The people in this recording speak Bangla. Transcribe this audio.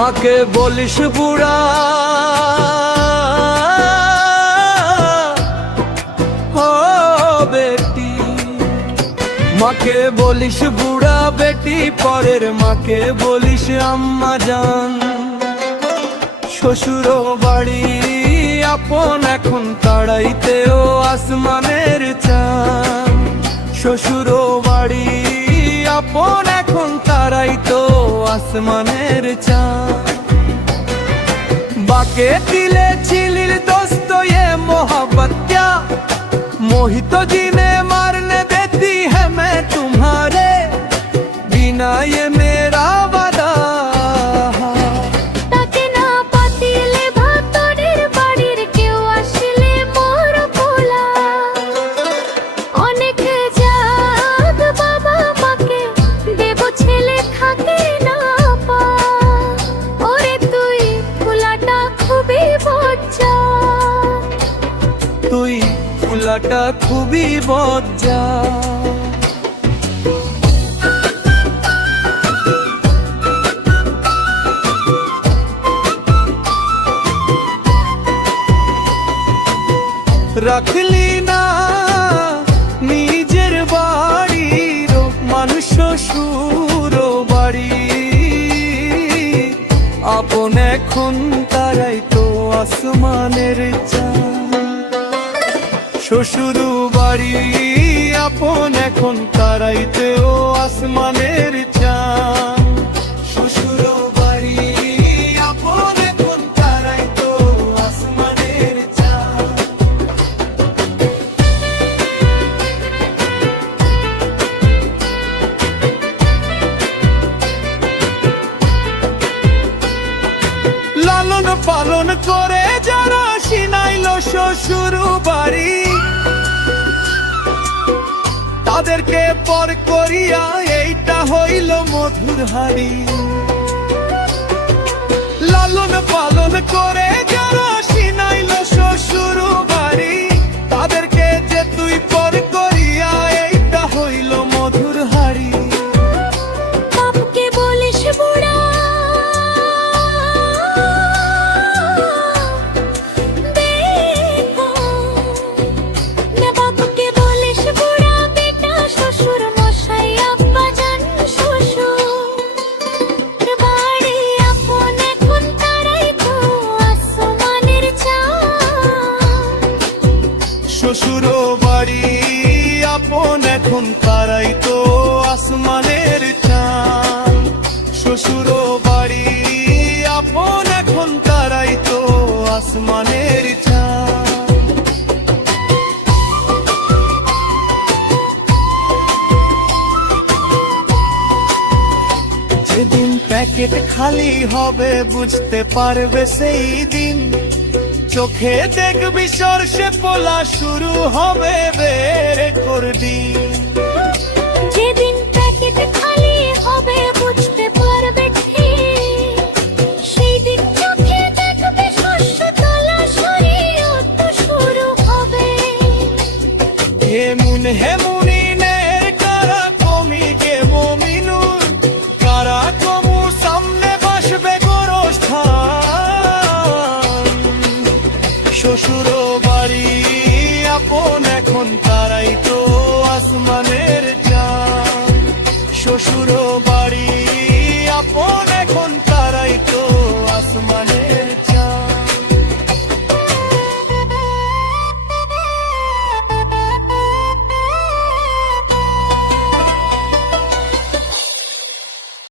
মাকে বলিস বুড়া ও বেটি, মাকে বলিস বুড়া বেটি, পরের মাকে বলিস আম্মা জান। শ্বশুর বাড়ি আপন এখন তাড়াইতেও আসমানের চাঁদ। শ্বশুর বাড়ি আপন এখন তাড়াইতো আসমানের চাঁদ। बाके दिले चिलिल दोस्तों ये मोहब्बत क्या, मोहित जी ने मारने देती है मैं तुम्हारे बिना, ये मेरा वादा। ताके ना पातिले भातोरेर बाड़ीर केउ आसले मोर भोला, अनेक जात बाबा माके देबो छेले थाके ना पा। ओरे तुई फुलाटा खुबই বজ্জা, তুই ফুলাটা খুবই বজ্জা। রাখলি না নিজের বাড়ির মানুষ শ্বশুর বাড়ি, আপন এখন তারাই তো আসমানের চাঁদ। শ্বশুর বাড়ি আপন এখন তারাইতেও আসমানের চাঁদ। শ্বশুর বাড়ি আপন এখন তারাইতো আসমানের চাঁদ। লালন পালন করে যারা শিনাইলো শ্বশুর বাড়ি, তাদেরকে পর করিয়া এইটা হইল মধুর হাড়ি। লালন পালন করে যারা শিনাইলো শ্বশুর বাড়ি, তাদেরকে যে তুই পর করিয়া এইটা হইল মধুর হাড়ি। বাপকে বলিস বুড়া বেটা, না বাপকে বলিস বুড়া বেটা, শ্বশুর মশাই আব্বা জান শ্বশুর বাড়ি আপন এখন তারাই তো আসমানের চাঁদ। শ্বশুর বাড়ি আপন এখন তারাই তো আসমানের চাঁদ। শ্বশুর বাড়ি আপন এখন তারাই তো আসমানের চাঁদ। যেদিন প্যাকেট খালি হবে বুঝতে পারবে সেই দিন, চোখে দেখবি সরষে পোলা শুরু হবে বের করবি। যেদিন প্যাকেট খালি হবে বুঝতে পারবে ঠিক, সেই দিন চোখে দেখবে শস্য তোলা শরীয়ত শুরু হবে। হেমুন হেমুনিনের কারা কমিকে মমিনুর, কারা কমু সামনে বসবে গোরস্থান। শ্বশুর বাড়ি আপন এখন তারাই তো আসমানের চাঁদ। শ্বশুর